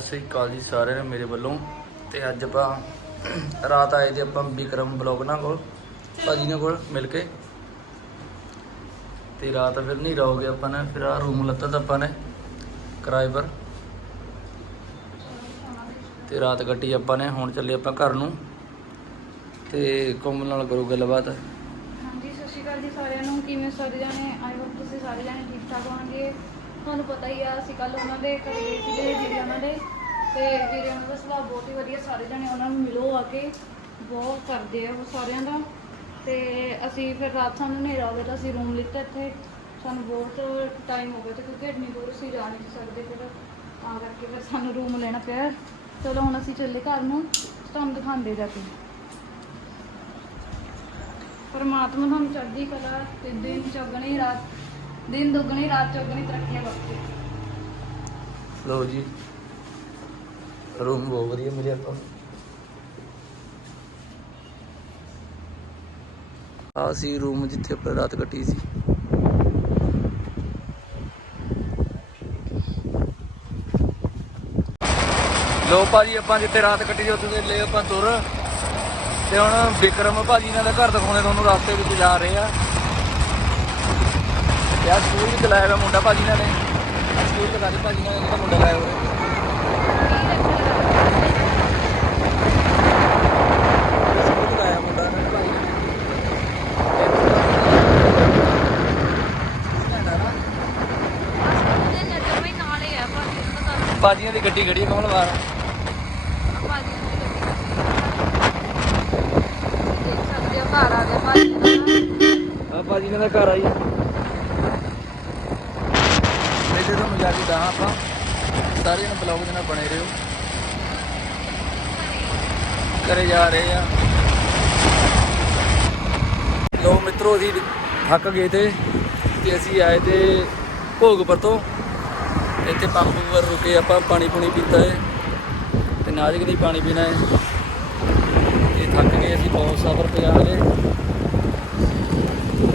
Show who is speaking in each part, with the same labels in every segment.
Speaker 1: ਸਤਿ ਸ੍ਰੀ ਅਕਾਲ ਜੀ ਸਾਰਿਆਂ ਨੂੰ ਮੇਰੇ ਵੱਲੋਂ ਤੇ ਅੱਜ ਆਪਾਂ ਰਾਤ ਆਏ ਤੇ ਆਪਾਂ ਵਿਕਰਮ ਬਲੌਗ ਨਾਲ ਕੋਲ, ਭਾਜੀ ਨਾਲ ਕੋਲ ਮਿਲ ਕੇ। ਤੇ ਰਾਤ ਫਿਰ ਨਹੀਂ ਰਹੋਗੇ ਆਪਾਂ ਨੇ, ਫਿਰ ਆ ਰੂਮ ਲੱਤਾ ਤਾਂ ਆਪਾਂ ਨੇ ਕਿਰਾਏ ਪਰ। ਤੇ ਰਾਤ ਕੱਟੀ ਆਪਾਂ ਨੇ, ਹੁਣ ਚੱਲੇ ਆਪਾਂ ਘਰ ਨੂੰ। ਤੇ ਕੋਮਲ ਨਾਲ ਕਰੋ ਗੱਲਬਾਤ।
Speaker 2: ਹਾਂਜੀ, ਸਤਿ ਸ਼੍ਰੀ ਅਕਾਲ ਜੀ ਸਾਰਿਆਂ ਨੂੰ। ਕਿਵੇਂ ਸਾਰੇ ਜਾਣੇ? ਆਈ ਹੋਪ ਤੁਸੀਂ ਸਾਰੇ ਜਾਣੇ ਠੀਕ ਠਾਕ ਹੋਣਗੇ। ਤੁਹਾਨੂੰ ਪਤਾ ਹੀ ਆ, ਅਸੀਂ ਕੱਲ ਉਹਨਾਂ ਦੇ ਘਰੇ ਗਏ ਸੀਗੇ ਵੀਰੇ ਉਹਨਾਂ ਦੇ। ਤੇ ਵੀਰੇ ਉਹਨਾਂ ਦਾ ਸੁਭਾਅ ਬਹੁਤ ਹੀ ਵਧੀਆ, ਸਾਰੇ ਜਾਣੇ ਉਹਨਾਂ ਨੂੰ ਮਿਲੋ ਆ ਕੇ। ਬਹੁਤ ਕਰਦੇ ਆ ਉਹ ਸਾਰਿਆਂ ਦਾ। ਤੇ ਅਸੀਂ ਫਿਰ ਰਾਤ ਸਾਨੂੰ ਹਨੇਰਾ ਹੋ ਗਿਆ ਤਾਂ ਅਸੀਂ ਰੂਮ ਲਿੱਤਾ ਇੱਥੇ। ਸਾਨੂੰ ਬਹੁਤ ਟਾਈਮ ਹੋ ਗਿਆ ਤੇ ਕਿਉਂਕਿ ਇੰਨੀ ਦੂਰ ਅਸੀਂ ਜਾ ਨਹੀਂ ਸਕਦੇ ਫਿਰ। ਆ ਕਰਕੇ ਫਿਰ ਸਾਨੂੰ ਰੂਮ ਲੈਣਾ ਪਿਆ। ਚਲੋ ਹੁਣ ਅਸੀਂ ਚੱਲੇ ਘਰ ਨੂੰ, ਤੁਹਾਨੂੰ ਦਿਖਾਉਂਦੇ ਜਾ ਕੇ। ਪਰਮਾਤਮਾ ਤੁਹਾਨੂੰ ਚੜ੍ਹਦੀ ਕਲਾ ਤੇ ਦਿਨ ਚੌਗਣੀ ਰਾਤ ਦਿਨ ਦੁੱਗਣੀ, ਰਾਤ ਚੌਗਣੀ, ਤਰੱਕੀਆਂ ਬਖਸ਼ੇ
Speaker 1: ਲਓ ਜੀ। ਰੂਮ ਬਹੁਤ ਵਧੀਆ ਮਿਲਿਆ ਆਪਾਂ ਆ ਸੀ ਰੂਮ ਜਿੱਥੇ ਆਪਾਂ ਰਾਤ ਕੱਟੀ ਸੀ। ਲੋ ਭਾਜੀ, ਆਪਾਂ ਜਿੱਥੇ ਰਾਤ ਕੱਟੀ ਸੀ, ਉੱਥੇ ਦੇ ਲੈ ਆਪਾਂ ਤੁਰ। ਤੇ ਹੁਣ ਵਿਕਰਮ ਭਾਜੀ ਨਾਲ ਦਾ ਘਰ ਦਿਖਾਉਣੇ ਤੁਹਾਨੂੰ ਰਸਤੇ ਵਿੱਚ ਜਾ ਰਹੇ ਆ। ਯਾਰ ਸਕੂਲ ਵਿੱਚ ਲਾਇਆ ਹੋਇਆ ਮੁੰਡਾ ਭਾਜੀ ਨਾਲ। ਨੇ ਸਕੂਲ ਲਗਾ ਦੇ ਭਾਜੀ ਨਾਲ ਇਹਦਾ ਮੁੰਡਾ ਲਾਇਆ ਹੋਇਆ। ਨੇ ਨੇ। ਭਾਜੀਆਂ ਦੀ ਗੱਡੀ ਖੜੀ ਕਮਲ ਬਾਹਰ
Speaker 2: ਘਰ ਆ ਗਿਆ ਭਾਜੀ
Speaker 1: ਆ ਭਾਜੀ ਨੇ ਦਾ ਘਰ ਆਈ। ਇਹਦੇ ਤੋਂ ਮਜ਼ਾ ਕੀ ਆਪਾਂ। ਸਾਰੇ ਜਣ ਬਲੌਗ ਦੇ ਨਾਲ ਬਣੇ ਰਹੋ। ਕਰੇ ਜਾ ਰਹੇ ਆ। ਲੋ ਮਿੱਤਰੋ, ਅਸੀਂ ਥੱਕ ਗਏ ਤੇ ਤੇ ਅਸੀਂ ਆਏ ਤੇ ਭੋਗਪੁਰ ਤੋਂ। ਇੱਥੇ ਪੰਪ ਪਰ ਰੁਕੇ ਆਪਾਂ, ਪਾਣੀ ਪੂਣੀ ਪੀਤਾ ਹੈ ਤੇ ਨਾਜ਼ਕ ਨਹੀਂ ਪਾਣੀ ਪੀਣਾ ਹੈ ਤੇ ਥੱਕ ਗਏ ਅਸੀਂ, ਬਹੁਤ ਸਫ਼ਰ ਪਿਆ ਆ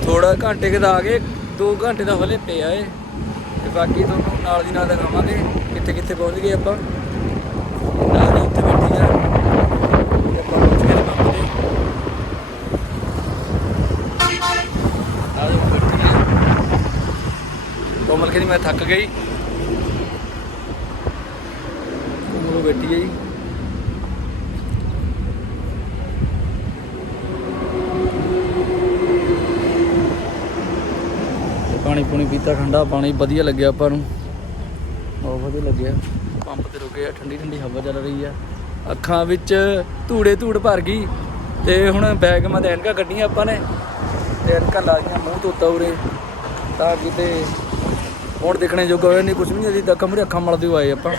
Speaker 1: ਥੋੜਾ ਘੰਟੇ ਕੁ ਦਾ ਆ ਗਏ 2 ਘੰਟੇ ਦਾ ਹਲੇ ਪਿਆ ਏ। ਤੇ ਬਾਕੀ ਤੁਹਾਨੂੰ ਨਾਲ ਦੀ ਨਾਲ ਦਿਖਾਵਾਂਗੇ ਕਿੱਥੇ ਕਿੱਥੇ ਪਹੁੰਚ ਗਏ ਆਪਾਂ। ਨਾਲ ਉੱਥੇ ਬੈਠੀ ਆ। ਤੇ ਆਪਾਂ ਪਹੁੰਚ ਗਏ ਪੰਪ ਤੇ ਨਾਲ ਬੈਠੀ ਆ। ਕੋਮਲ ਕਹਿੰਦੀ, ਮੈਂ ਥੱਕ ਗਈ। ਕੋਮਲ ਬੈਠੀ ਆ ਜੀ ਤੇ ਪਾਣੀ ਪੂਣੀ ਪੀਤਾ, ਠੰਡਾ ਪਾਣੀ, ਵਧੀਆ ਲੱਗਿਆ ਆਪਾਂ ਨੂੰ। ਬਹੁਤ ਵਧੀਆ ਲੱਗਿਆ। ਪੰਪ ਤੇ ਰੁਕੇ ਆ, ਠੰਡੀ ਠੰਡੀ ਹਵਾ ਚੱਲ ਰਹੀ ਆ। ਅੱਖਾਂ ਵਿੱਚ ਧੂੜੇ ਧੂੜ ਭਰ ਗਈ। ਤੇ ਹੁਣ ਬੈਗ ਮੈਂ ਐਨਕਾਂ ਕੱਢੀਆਂ ਆਪਾਂ ਨੇ। ਤੇ ਐਨਕਾਂ ਲਾਈਆਂ ਮੂੰਹ ਧੋਤਾ ਉਰੇ। ਤਾਂ ਕਿਤੇ ਹੁਣ ਦੇਖਣੇ ਜੋਗਾ ਹੋਇਆ, ਨਹੀਂ ਕੁਝ ਵੀ ਨਹੀਂ ਅਸੀਂ ਤਾਂ ਕਮਰੇ ਅੱਖਾਂ ਮਲਦੇ ਹੋਏ ਆਪਾਂ।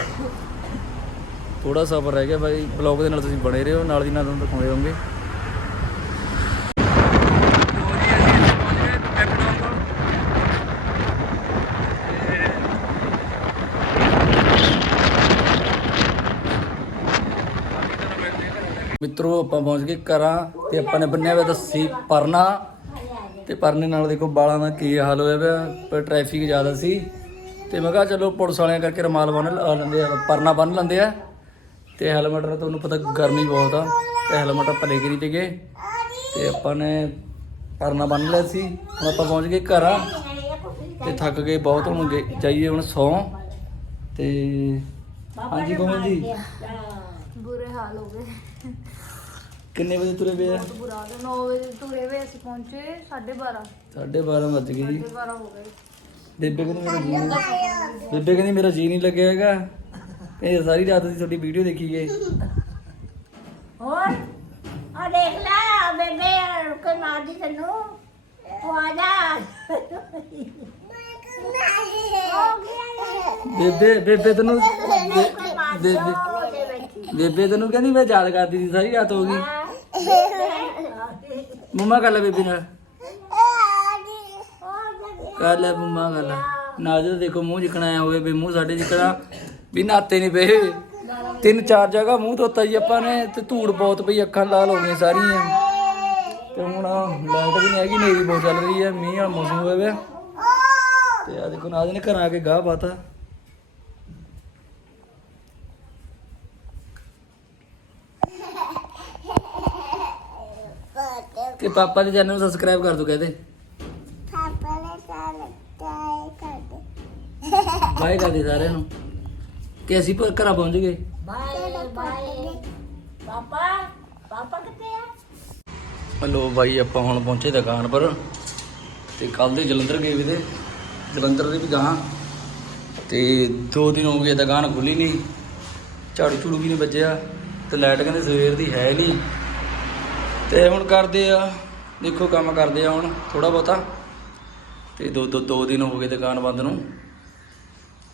Speaker 1: ਥੋੜਾ ਸਫ਼ਰ ਰਹਿ ਗਿਆ ਬਾਈ। ਬਲੌਗ ਦੇ ਨਾਲ ਤੁਸੀਂ ਬਣੇ ਰਹੋ। ਨਾਲ ਦੀ ਨਾਲ ਤੁਹਾਨੂੰ ਦਿਖਾਉਂਦੇ ਰਹੋਗੇ। ਮਿੱਤਰੋ, ਆਪਾਂ ਪਹੁੰਚ ਗਏ ਘਰਾਂ ਤੇ ਆਪਾਂ ਨੇ ਬੰਨਿਆ ਹੋਇਆ ਦੱਸੀ ਪਰਨਾ। ਤੇ ਪਰਨੇ ਨਾਲ ਦੇਖੋ ਬਾਲਾਂ ਦਾ ਕੀ ਹਾਲ ਹੋਇਆ ਪਿਆ, ਪਰ ਟ੍ਰੈਫਿਕ ਜ਼ਿਆਦਾ ਸੀ। ਤੇ ਮੈਂ ਕਿਹਾ ਚਲੋ ਪੁਲਿਸ ਵਾਲਿਆਂ ਕਰਕੇ ਰਮਾਲ ਬੰਨ ਲ- ਲੈਂਦੇ ਆ, ਪਰਨਾ ਬੰਨ ਲੈਂਦੇ ਆ। ਤੇ ਹੈਲਮਟ ਦਾ ਤੁਹਾਨੂੰ ਪਤਾ ਗਰਮੀ ਬਹੁਤ ਆ, ਤੇ ਹੈਲਮਟ ਆਪਾਂ ਲੈ ਕੇ ਨਹੀਂ ਤੇ ਗਏ ਤੇ ਆਪਾਂ ਨੇ ਪਰਨਾ ਬੰਨ ਲਿਆ ਸੀ। ਹੁਣ ਆਪਾਂ ਪਹੁੰਚ ਗਏ ਘਰਾਂ। ਤੇ ਥੱਕ ਗਏ ਬਹੁਤ, ਹੁਣ ਗਏ- ਜਾਈਏ ਹੁਣ ਸੌ। ਤੇ ਹਾਂਜੀ ਕੋਮਲ ਜੀ।
Speaker 2: ਬੁਰੇ ਹਾਲ ਹੋ ਗਏ।
Speaker 1: ਕਿੰਨੇ ਵਜੇ ਤੁਰੇ ਪਏ ਆ?
Speaker 2: ਬੁਰਾ ਹਾਲ 9 ਵਜੇ ਤੁਰੇ ਵੇ ਅਸੀਂ ਪਹੁੰਚੇ 12:30
Speaker 1: ਸਾਢੇ 12 ਵੱਜ ਗਏ ਜੀ।
Speaker 2: 12 ਹੋ ਗਏ।
Speaker 1: ਬੇਬੇ ਕਹਿੰਦੀ ਮੇਰਾ ਜੀ ਨਹੀਂ ਬੇਬੇ ਕਹਿੰਦੀ ਮੇਰਾ ਜੀ ਨਹੀਂ ਲੱਗਿਆ ਹੈਗਾ। ਕਹਿੰਦੀ ਸਾਰੀ ਰਾਤ ਅਸੀਂ ਤੁਹਾਡੀ ਵੀਡੀਓ ਦੇਖੀ ਗਏ।
Speaker 3: ਹੋਰ? ਆ ਦੇਖ ਲੈ ਆ ਬੇਬੇ ਕੋਈ ਮਾਰਦੀ ਤੈਨੂੰ। ਉਹ ਆ ਜਾ।
Speaker 1: ਬੇਬੇ ਬੇਬੇ ਤੈਨੂੰ ਬੇ- ਬੇਬੇ ਬੇਬੇ ਤੈਨੂੰ ਕਹਿੰਦੀ ਮੈਂ ਯਾਦ ਕਰਦੀ ਸੀ ਸਾਰੀ ਰਾਤ ਹੋ ਗਈ। ਮੰਮਾ ਕਰ ਲੈ ਬੇਬੇ ਨਾਲ। ਕਰ ਲੈ ਮੰਮਾ ਕਰ ਲੈ ਨਾ ਦੇਖੋ ਮੂੰਹ ਜਿਕਣਾ ਆਇਆ ਹੋਵੇ ਵੀ ਮੂੰਹ ਸਾਡੇ ਜਿਕਣਾ। ਵੀ ਨਾਤੇ ਨਹੀਂ ਪਏ। ਤਿੰਨ ਚਾਰ ਜਗ੍ਹਾ ਮੂੰਹ ਧੋਤਾ ਜੀ ਆਪਾਂ ਨੇ ਤੇ ਧੂੜ ਬਹੁਤ ਪਈ, ਅੱਖਾਂ ਲਾਲ ਹੋ ਗਈਆਂ ਸਾਰੀਆਂ। ਤੇ ਹੁਣ ਲਾਈਟ ਵੀ ਨਹੀਂ ਹੈਗੀ ਨੇਰੀ ਬਹੁਤ ਚੱਲ ਰਹੀ ਹੈ, ਮੀਂਹ ਆ ਮੌਸਮ ਹੋਇਆ ਤੇ ਆ ਦੇਖੋ ਨਾਜ ਨੇ ਘਰ ਆ ਕੇ ਗਾਹ ਪਾਤਾ। ਤੇ ਪਾਪਾ ਦੇ ਚੈਨਲ ਨੂੰ ਸਬਸਕ੍ਰਾਈਬ ਕਰ ਦੋ ਕਹਦੇ।
Speaker 3: ਪਾਪਾ ਨੇ
Speaker 1: ਬਾਏ ਕਰ ਦੇ। ਸਾਰਿਆਂ ਨੂੰ। ਕਿ ਅਸੀਂ ਪਰ ਘਰਾਂ ਪਹੁੰਚ ਗਏ।
Speaker 3: ਬਾਏ ਬਾਏ ਪਾਪਾ ਪਾਪਾ ਕਿੱਥੇ ਆ?
Speaker 1: ਹਲੋ ਬਾਈ ਆਪਾਂ ਹੁਣ ਪਹੁੰਚੇ ਦੁਕਾਨ ਪਰ ਤੇ ਕੱਲ ਦੇ ਜਲੰਧਰ ਗਏ ਵੀ ਤੇ। ਜਲੰਧਰ ਦੇ ਵੀ ਗਾਂ ਤੇ ਦੋ ਦਿਨ ਹੋ ਗਏ ਦੁਕਾਨ ਖੁੱਲੀ ਨਹੀਂ ਝਾੜੂ ਝੂੜੂ ਵੀ ਨਹੀਂ ਵੱਜਿਆ। ਤੇ ਲਾਈਟ ਕਹਿੰਦੇ ਸਵੇਰ ਦੀ ਹੈ ਨਹੀਂ ਤੇ ਹੁਣ ਕਰਦੇ ਆ, ਦੇਖੋ ਕੰਮ ਕਰਦੇ ਆ ਹੁਣ ਥੋੜਾ ਬਹੁਤਾ। ਤੇ ਦੋ ਦੋ ਦੋ ਦਿਨ ਹੋ ਗਏ ਦੁਕਾਨ ਬੰਦ ਨੂੰ।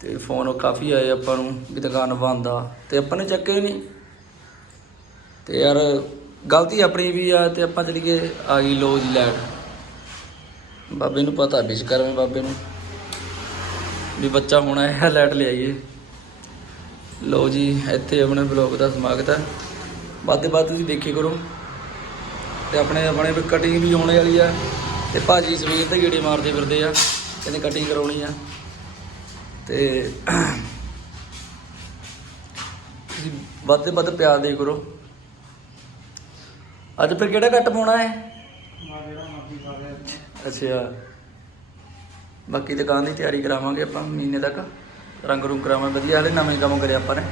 Speaker 1: ਤੇ ਫੋਨ ਕਾਫੀ ਆਏ ਆਪਾਂ ਨੂੰ ਵੀ ਦੁਕਾਨ ਬੰਦ ਆ, ਤੇ ਆਪਾਂ ਨੇ ਚੱਕੇ ਹੀ ਨਹੀਂ। ਤੇ ਯਾਰ ਗਲਤੀ ਆਪਣੀ ਵੀ ਆ ਤੇ ਆਪਾਂ ਚਲੀ ਗਏ ਆ ਗਈ ਲੋ ਜੀ ਲੈਟ ਬਾਬੇ ਨੂੰ ਪਤਾ ਵਿਸ਼ਕਰਮੇ ਬਾਬੇ ਨੂੰ। ਵੀ ਬੱਚਾ ਹੋਣਾ ਹੈ, ਲੈਟ ਲਿਆਈਏ ਲੋ ਜੀ, ਇੱਥੇ ਆਪਣੇ ਬਲੌਗ ਦਾ ਸਮਾਗਤ ਹੈ। ਵੱਧ ਤੋਂ ਵੱਧ ਤੁਸੀਂ ਦੇਖੀ ਕਰੋ। ਤੇ ਆਪਣੇ ਆਪਣੇ ਵੀ ਕਟਿੰਗ ਵੀ ਹੋਣੇ ਵਾਲੀ ਆ ਤੇ ਭਾਜੀ ਸਵੇਰ ਤੇ ਗੇੜੇ ਮਾਰਦੇ ਫਿਰਦੇ ਆ ਕਹਿੰਦੇ ਕਟਿੰਗ ਕਰਾਉਣੀ ਆ। ਤੇ ਤੁਸੀਂ ਵੱਧ ਤੋਂ ਵੱਧ ਪਿਆਰ ਦੇ ਕਰੋ। ਅੱਜ ਫਿਰ ਕਿਹੜਾ ਕੱਟ ਪਾਉਣਾ ਹੈ? ਅੱਛਾ। ਬਾਕੀ ਦੁਕਾਨ ਦੀ ਤਿਆਰੀ ਕਰਾਵਾਂਗੇ ਆਪਾਂ, ਮਹੀਨੇ ਤੱਕ। ਰੰਗ ਰੂੰਗ ਕਰਾਵਾਂਗੇ, ਵਧੀਆ ਹਲੇ ਨਵੇਂ ਕੰਮ ਕਰਿਆ ਆਪਾਂ ਨੇ।